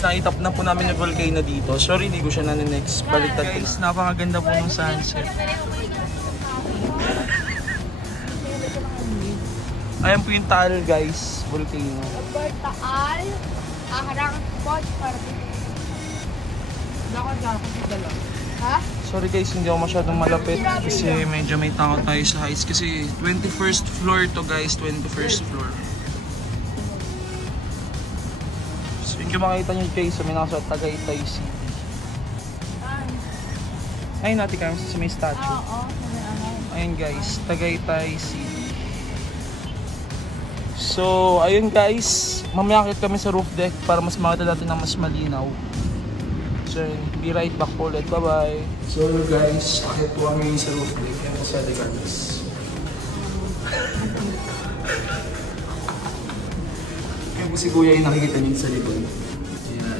guys, nakitap na po namin yung volcano dito. Sorry, hindi ko siya naninext. Baliktad guys, napakaganda po ng sunset. Ayan po yung Taal guys, volcano. Taal, harang spot para ha? Sorry guys, hindi ako masyadong malapit kasi medyo may takot tayo sa heights kasi 21st floor to guys, 21st floor. So yung makita nyo guys, may nasa Tagaytay City. Ayun natin kaya sa may statue. Ayun guys, Tagaytay City. So ayun guys, mamaya akit kami sa roof deck para mas makita natin ng mas malinaw. So, be right back po ulit. Bye-bye! So guys, akit po kami sa roof deck. Yan po sa Decartes. Yan po si Kuya yung nakikita niyo sa likod. Yan.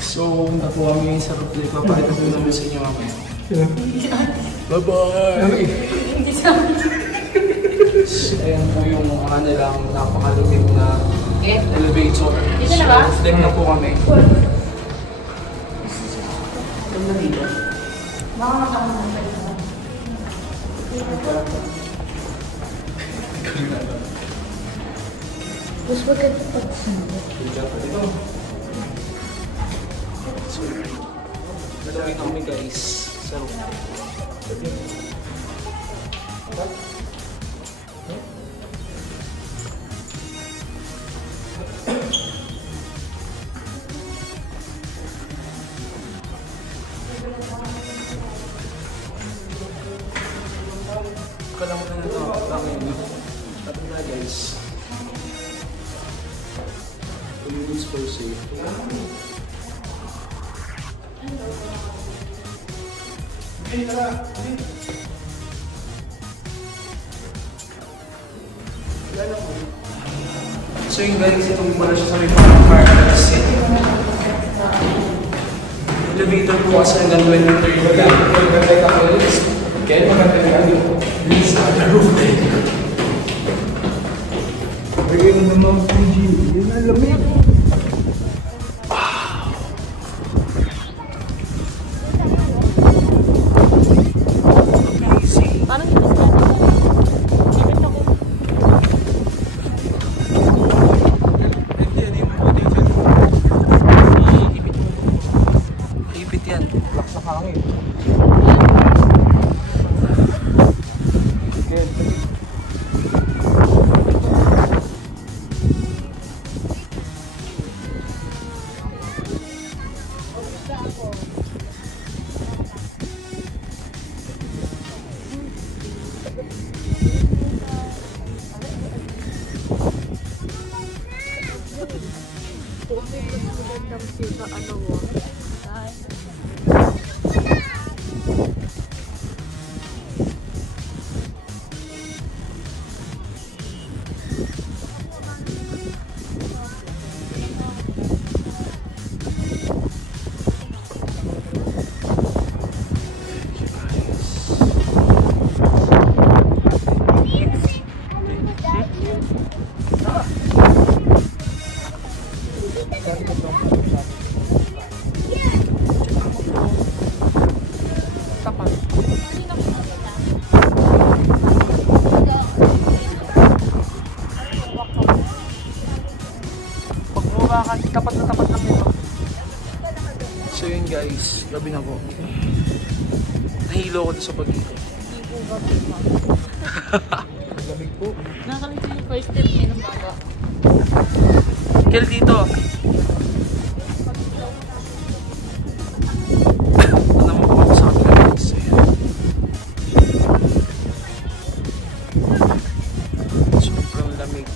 So, punta po kami sa roof deck. Papakita po namin sa inyo mamaya. Bye-bye! Ayan po yung nilang napakalupit na elevator. Dito na ba? Roof deck na po kami. Doon na dito. Baka makakamang na dito. Tapos wag ka ito pagsabi. Nalawin kami guys sa roof deck. Kalamutan na ito. Tapos na guys. It's for safe. So yung guys, itong pala siya sa may fire exit. Elevator po kasi hanggang 23rd lang. Okay, maganda yung please at the roof deck. Ayun naman po yun ang lamig. Amazing. Parang ito sa ipit yan. Lak sa hangin. Tapat na tapat lang ito. So yun guys, gabi na po. Nahilo ko doon sa pag-ikot. Lamig po. nakakalito yung first step niya ng baba. Kel dito. Ito naman po ako sa kapila guys. Sobrang lamig.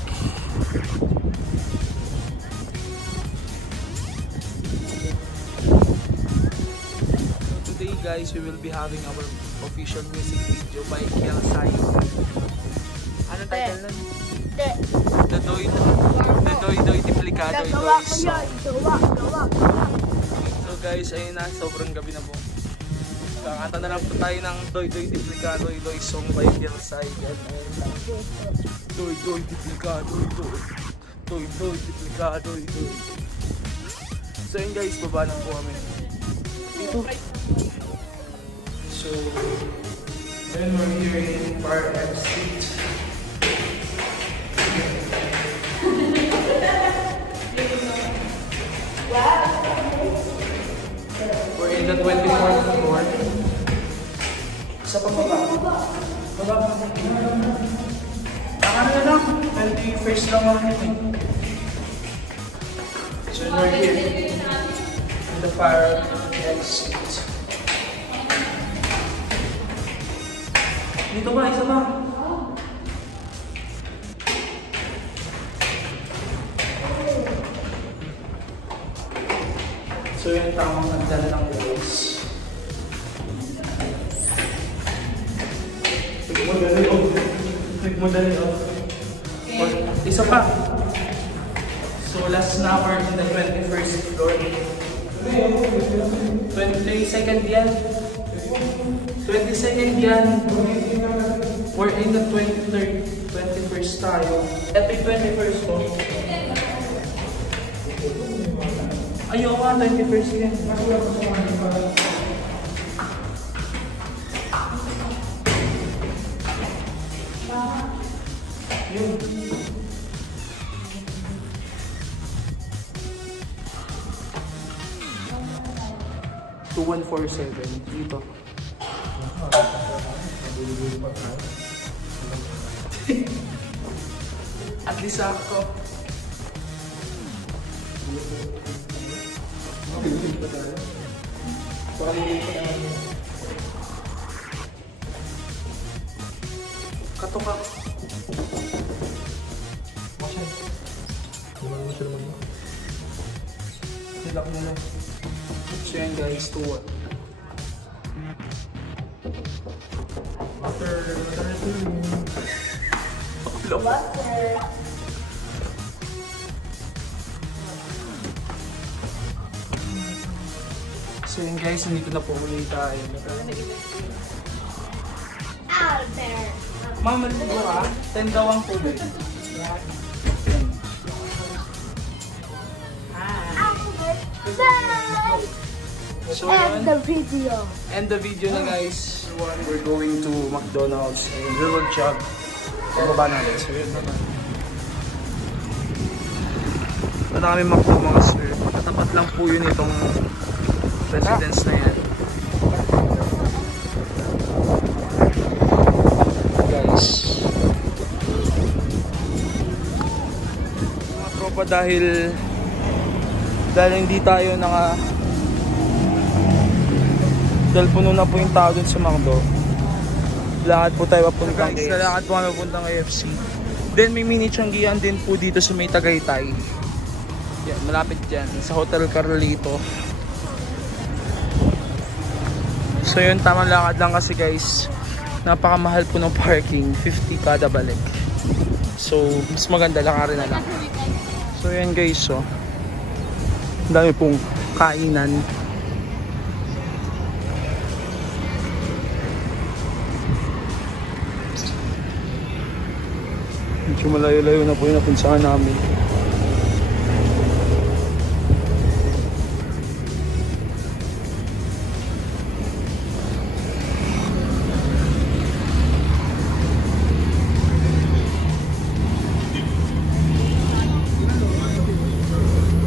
Guys, we will be having our official music video by Kelsay. Ano title nun? The Doy Doy Duplicado Doy Song. So guys, ayun na, sobrang gabi na po. Kakanta na lang po tayo ng Doy Doy Duplicado Doy Song by Kelsay. Doy Doy Duplicado Doy. Duplikado ito. So yun guys, baba na po kami. Dito. So, then we're here in Fire Street. We're in the 24th floor. Isa pa baba. Baba. Ano na lang? 21st lang ako. So we're here in the Fire Street. Dito ba? Isa ba? So yung tamang nagdala lang guys. Click mo dali oh. Isa pa. So last na we're in the 21st floor. 22nd yan. 22nd yan. We're in the 23rd, 21st tayo. Ito yung 21st ko. Ayoko nga, 21st yan. Yun. $2147 dito. At least ako. Kato ka. Hilak mo lang. So yan guys, to what? Water. So yun guys, nandito na po ulit tayo. Out there. Ma'am, maligo ka? 10 daw ang tubig. So End the video. End the video na guys. We're going to McDonald's and we will jog. Pababa natin. So yun naman. Ito na kami McDo mga sir. Katapat lang po yun itong residence na yan. Guys. Mga tropa dahil hindi tayo dahil puno na po yung tao dun sa McDo. Lakad po tayo papuntang KFC. Lakad po kami papuntang KFC. Then may mini Tianggian din po dito sa may Tagaytay. Yan, malapit dyan. Sa Hotel Carlito. So yun, tamang lakad lang kasi guys. Napakamahal po ng parking. 50 kada balik. So, mas maganda lakarin na lang. So yan guys, oh. Ang dami pong kainan. Medyo malayo-layo na po yung napunsahan namin.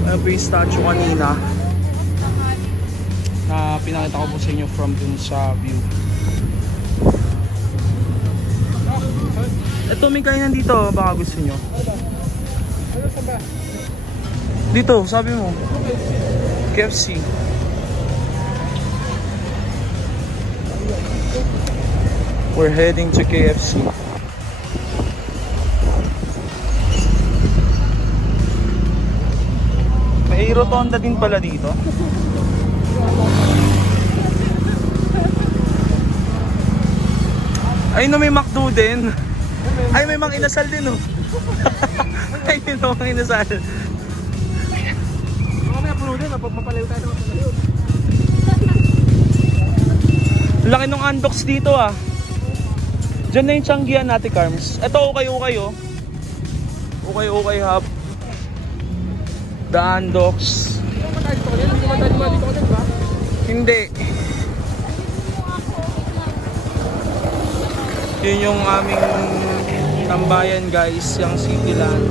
Ayan po yung statue kanina na pinakita ko po sa inyo from dun sa view. Ito may kainan dito, baka gusto nyo. Dito, sabi mo. KFC. We're heading to KFC. May rotonda din pala dito. Ay no, may McDo din. Ay, may mga inasal din, oh. Ay, may mga inasal. Mamaya puno din, mapalayo tayo naman puno. Laki nung Andox dito, ah. Diyan na yung Tianggian natin, Carms. Ito, okay, oh. Okay, hub. Daan Docs. Hindi. Yun yung aming tambayan guys, yung Cityland.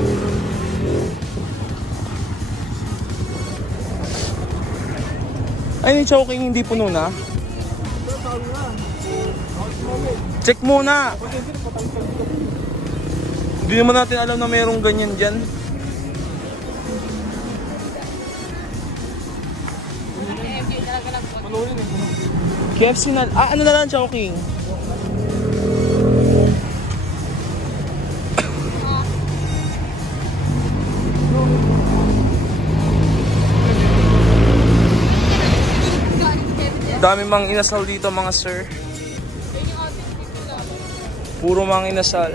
Ay, yung Chowking hindi puno na. Check muna. Hindi naman natin alam na mayroong ganyan dyan. KFC na, ano na lang Chowking? Dami mang inasal dito mga sir. Puro mang inasal.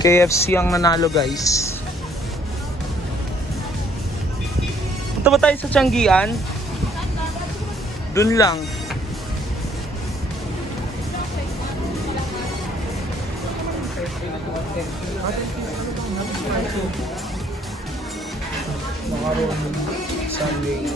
KFC ang nanalo guys. Punta ba tayo sa Tianggian? Dun lang. Macaron Sunday.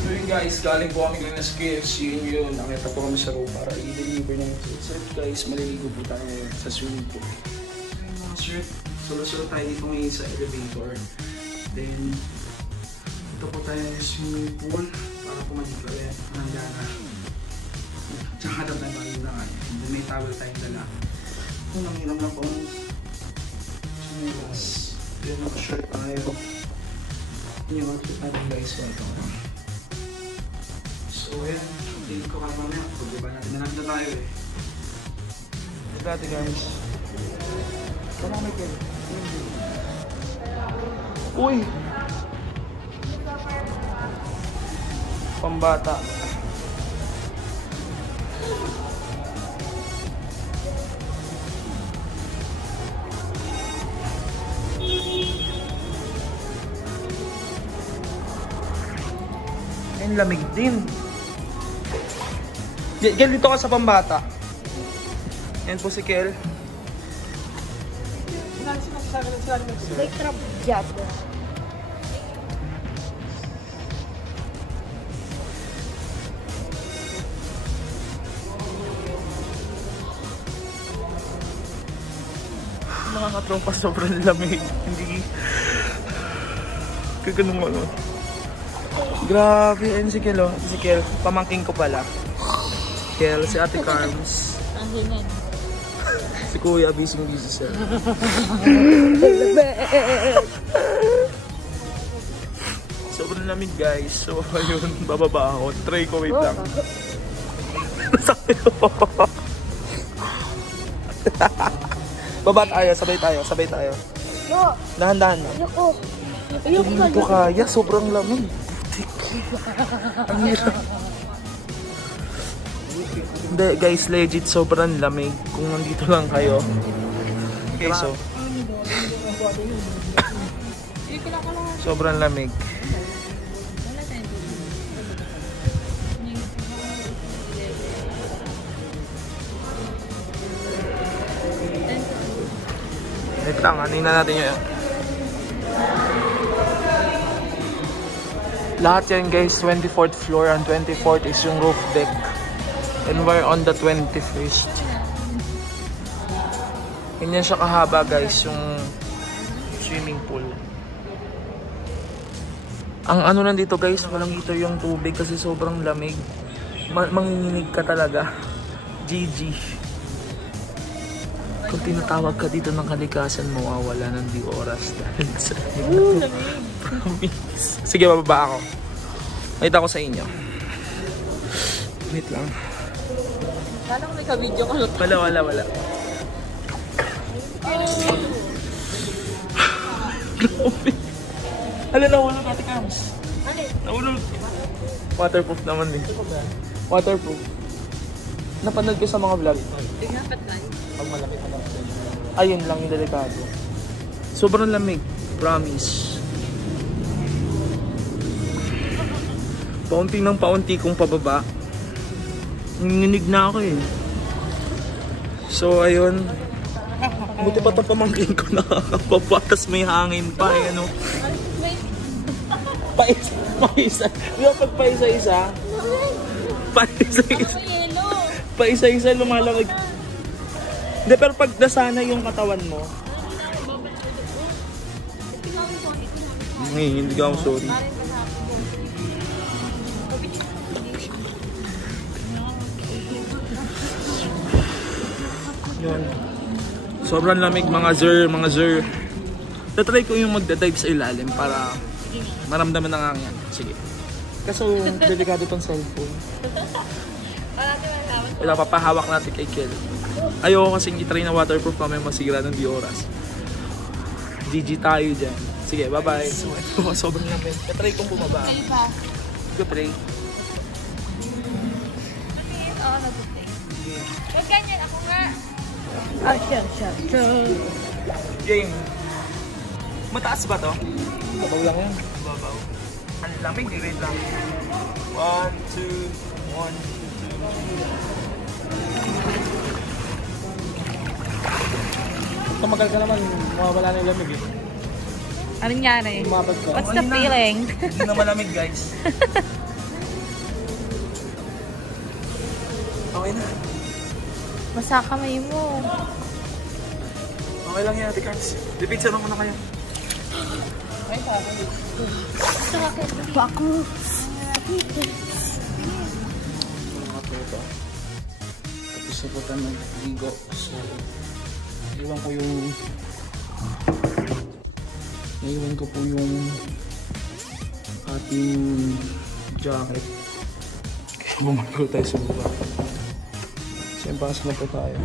So yun guys, galing po kami ngayon sa KFC. Yun, nakita po kami sa room para i-deliver ng so guys, maliligo po tayo sa swimming pool. Sir, solo-solo tayo dito ngayon sa elevator. Then, ito po tayo sa swimming pool para po mag-toilet. Nanda na. Tsaka daw tayo malinangan. Then may towel tayong dala. Kung nangiram lang po ang sinilas. Then naka-shirt tayo. Yun yung outfit natin guys. So yan, tingin ko ka mamaya. Pag-iba natin na tayo eh. Ito natin guys. Tama may kayo. Uy! Pambata. Ayun, lamig din. Kel, dito ka sa pambata. Yan po si Kel. Like trabaho. Mga katropa, sobrang lamig. Hindi kaganong ano. Grabe, ayun si Kel, oh. Si Kel, pamangking ko pala. Kel, si Ate Carms. Ang hinan. Si Kuya, busy sir. Sobrang lamig guys. So ayun, bababa ako. Try ko, wait lang. Baba tayo, sabay tayo. Dahan-dahan na. Ayoko. Hindi ko kaya, sobrang lamig. Ang hirap. Hindi guys, legit sobrang lamig kung nandito lang kayo. Okay, so sobrang lamig. Wait lang, anin na natin yun. Lahat yan guys, 24th floor. Ang 24th is yung roof deck. And we're on the 21st. Ganyan siya kahaba guys, yung swimming pool. Ang ano nandito guys, walang heater yung tubig kasi sobrang lamig. Manginginig ka talaga. GG. Kung tinatawag ka dito ng kalikasan, mawawala ng di oras dahil sa promise. Sige, bababa ako. Wait ako sa inyo. Wait lang. Paano may ka-video ka? Wala. Grabe. Hala, nahulog Ate Carms. Nahulog. Waterproof naman din. Waterproof. napanood ko sa mga vlog. Tingnan pa tayo. Pag malamig na lang. Ayun lang yung delikado. Sobrang lamig. Promise. Paunti ng paunti kong pababa. Nanginig na ako eh. So ayun. Buti pa ito pamangkin ko nakakapaba. Tapos may hangin pa eh. Ano? Paisa-isa. Di ba pag paisa-isa? Paisa-isa. Paisa-isa lumalamig. Hindi, pero pag nasana yung katawan mo. Hindi ka ako sorry. Yun. Sobrang lamig mga zir. Tatry ko yung magda-dive sa ilalim para maramdaman ng hangin. Sige. Kaso delikado tong cellphone. Wala, papahawak natin kay Kel. Ayoko kasing itry na waterproof pa may masigla ng di oras. GG tayo dyan. Sige, bye-bye. So, ito, sobrang lamig. Tatry kong bumaba. Go pray. Oo, nag-play. Huwag ganyan, ako nga. Ah, siya. Game. Mataas ba to? Babaw lang yan. Babaw. Ang lamig, wait lang. 1, 2, 1. Tumagal ka naman, mawawala na yung lamig eh. Anong nangyari? Umabag ka. What's the feeling? Hindi na malamig, guys. Okay na. Basa kamay mo. Okay lang yan, Ate Cards. Dipitsa lang muna kayo. Ako. Tapos na po tayo mag-ligo. So, iwan ko yung... Naiwan ko po yung ating jacket. Kaya bumagko tayo sa buka. So, pasok na po tayo.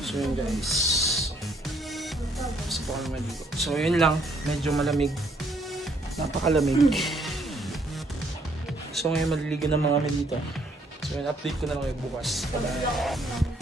So yun guys. Gusto po kami maligo. So yun lang. Medyo malamig. Napakalamig. So ngayon maliligo ng mga kami dito. So yun, update ko na lang kayo bukas. Bye-bye.